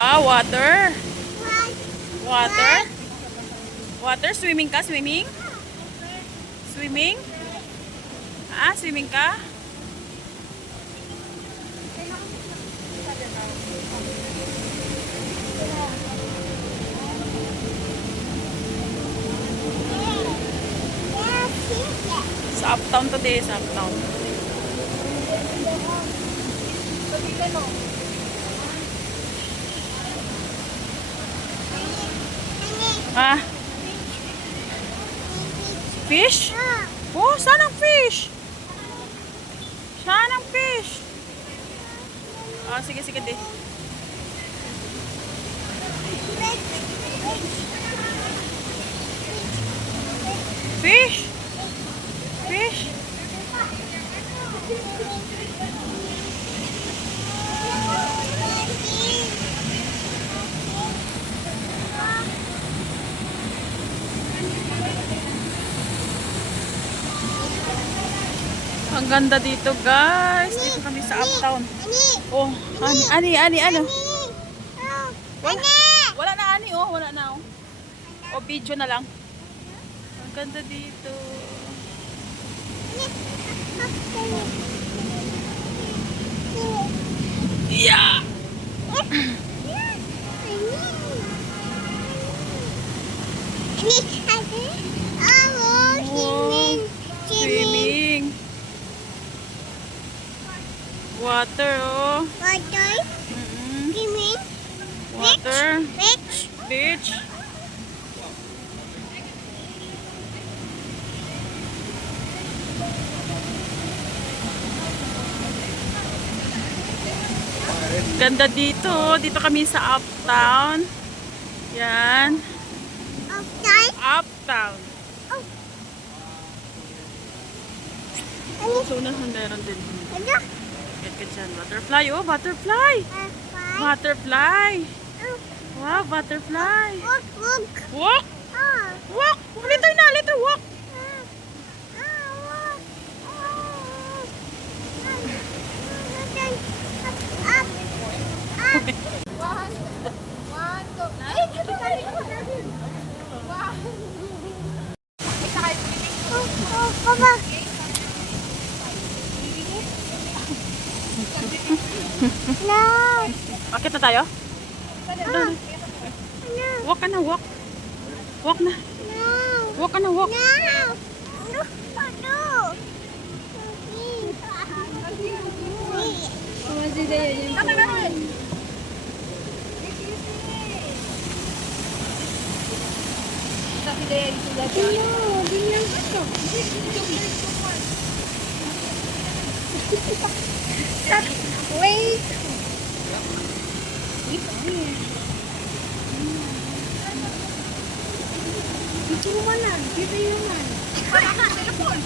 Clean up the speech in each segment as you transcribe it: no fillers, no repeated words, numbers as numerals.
Water. Water. Water. Swimming ka? Swimming? Swimming? Swimming ka? Sa uptown today, sa uptown. Fish? Oh, saan ang fish? Saan ang fish? Sige, sige, di. Fish? Fish? Ang ganda dito, guys. Dito kami sa uptown. Oh, ani, ano? Wala na, ani, oh. Wala na, oh. O, video na lang. Ang ganda dito. Yeah! Swimming. Water, oh. Water. Swimming. Water. Beach. Beach. Ganda dito. Dito kami sa uptown. Yan. Uptown. Uptown. So, meron din. Ano? Get ka dyan. Butterfly. Oh, butterfly. Butterfly. Wow, butterfly. Walk, walk. Walk. Walk. Later na. Later walk. Papa. No. Akit na tayo? No. Walk ka na, walk. Walk na. No. Walk ka na, walk. No. No. No. Wait. Dito mana? Dito yung man. Telepon.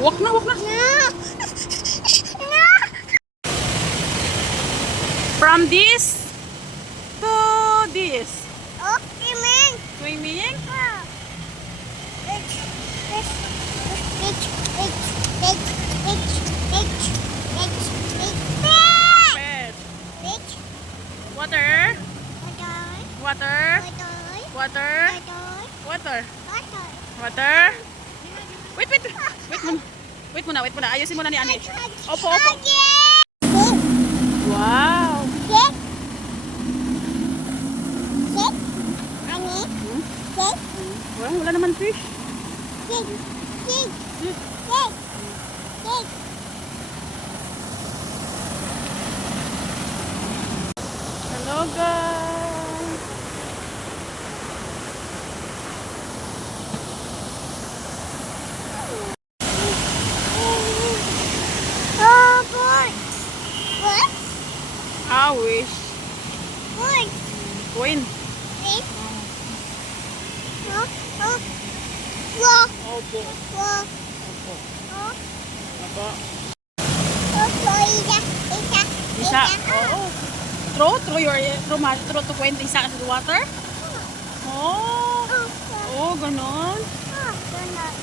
Walk na, walk na. No. From this to this. Okay, man. Swimming. Pet. Water. Water. Water. Water. Water. Wait, wait. Wait muna. Wait muna. Ayusin muna ni Ani. Opo, opo. Wala naman fish. Cake. Cake. Cake. Cake. Hello guys. Oh, boy. What? I wish. Boy. Queen. Cake. Oh, oh. Walk. Opo. Walk. Opo. Oh, Opo. oh, isa. Isa. Isa. Oo. Throw to Queen. Isa sa water. Oh. Oh, Oh, ganon. oh, ganun.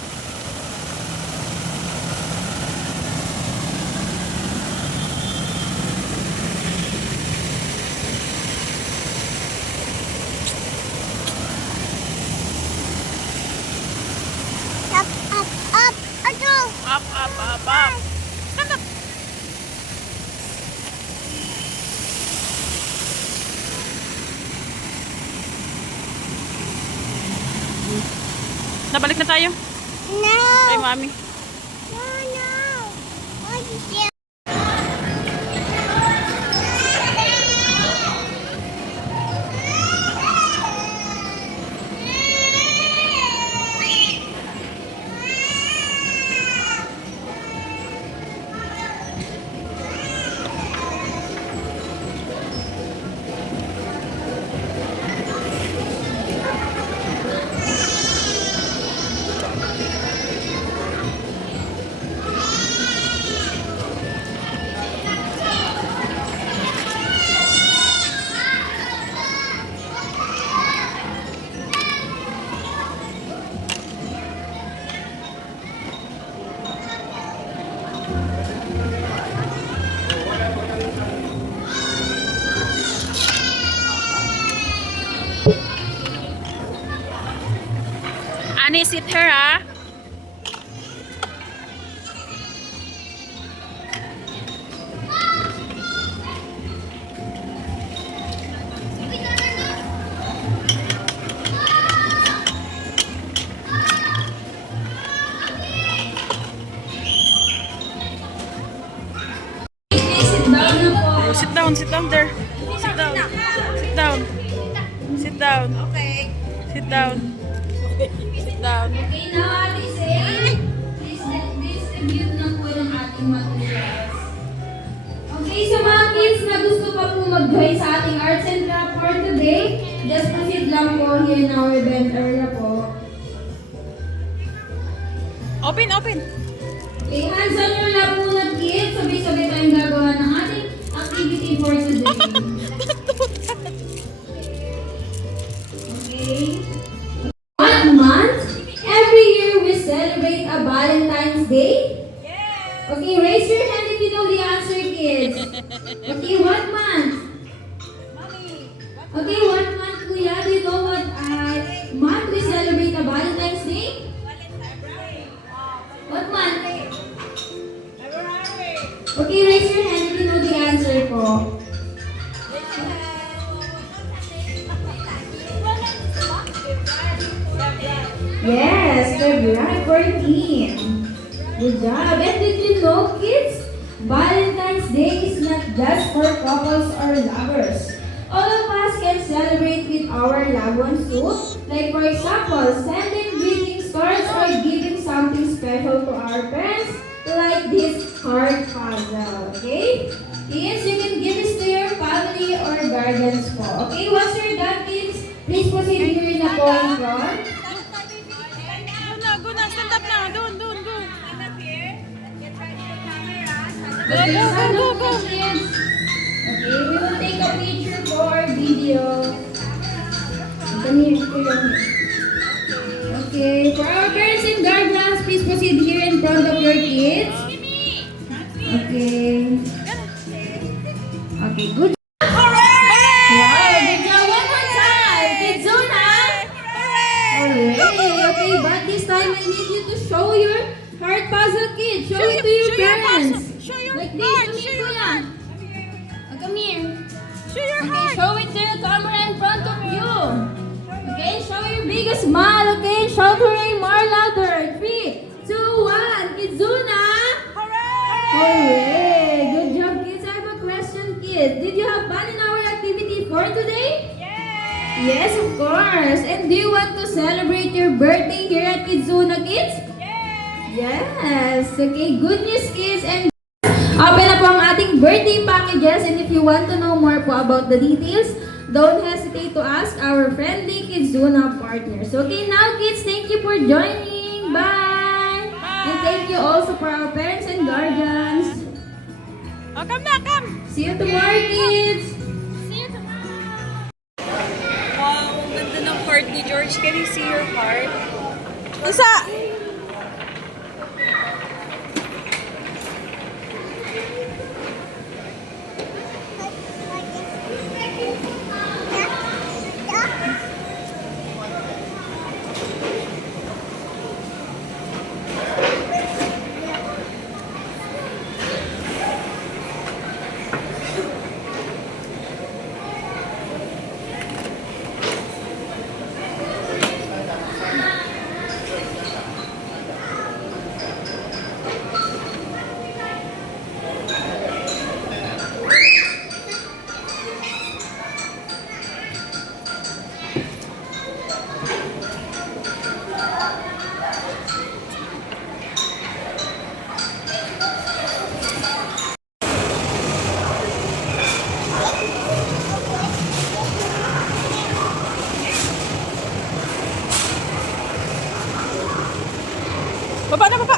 Up, up, up. Ato. Up, up, up, up. Stand up. Nabalik na tayo. No. Kay mami. No, no. What is it? Ani, sit her ah. Oh, sit down there. Sit down. Sit down. Sit down. Okay. Sit down. Sit down. Okay, now Alice, distribute na po ng ating materials. Okay, sa mga kids na gusto pa po mag-join sa ating arts and craft for today, just proceed lang po here in our event area po. Open, open. Okay, hands on your lap muna kids. Sabay-sabay tayong gagawa ng ating activity for today. Okay. What month? Every year we celebrate a Valentine's Day? Yes. Okay, raise your hand if you know the answer, kids. Okay, what month? Okay, what month, Kuya? Do you know what month we celebrate a Valentine's Day? What month? Okay, raise your hand if you know the answer po. Yes, February 14. Good job. And did you know, kids? Valentine's Day is not just for couples or lovers. All of us can celebrate with our loved ones too. Like for example, sending greeting cards or giving something special to our parents, like this heart puzzle. Okay? Kids, you can give this to your family or guardians po. Okay, once you're done, kids, please proceed here in the point front. Go na. Stand up na. Doon. Okay, Go, stand go, up go. po, kids. Okay, we will take a picture for our video. Come here, okay, for our parents and guardians, please proceed here in front of your kids. Okay. Okay, good. Wow, good job. One more time. Kidzona. Hooray. Okay, but this time I need you to show your heart puzzle, kids. Show it to your parents. Show your Like this. heart. Come here, Kuya. Come here. Show your Okay, heart. show it to the camera in front of you. Okay, show your biggest smile. Okay, show to kids, did you have fun in our activity for today? Yes, of course. And do you want to celebrate your birthday here at Kidzona, kids? Yes. Okay, good news, kids. And open na po ang ating birthday packages. And if you want to know more po about the details, don't hesitate to ask our friendly Kidzona partners. Okay, now kids, thank you for joining. Bye. And thank you also for our parents and guardians. Oh, come na, come! See you tomorrow, kids. Wow, ang ganda ng heart ni George. Can you see your heart? Usa! Baba na, baba!